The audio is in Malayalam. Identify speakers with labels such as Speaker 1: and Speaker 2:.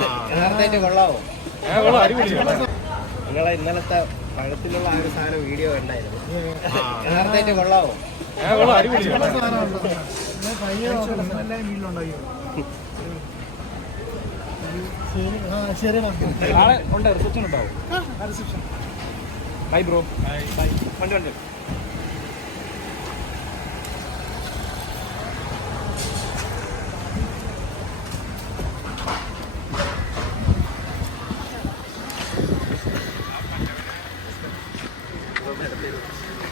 Speaker 1: നിങ്ങളെ
Speaker 2: ഇന്നലത്തെ പഴത്തിലുള്ള ആ ഒരു സാധനം വീഡിയോ ഉണ്ടായിരുന്നു കൊള്ളാവോ
Speaker 1: ബൈ ബ്രോ ബൈ ബൈ വണ്ടി വണ്ടി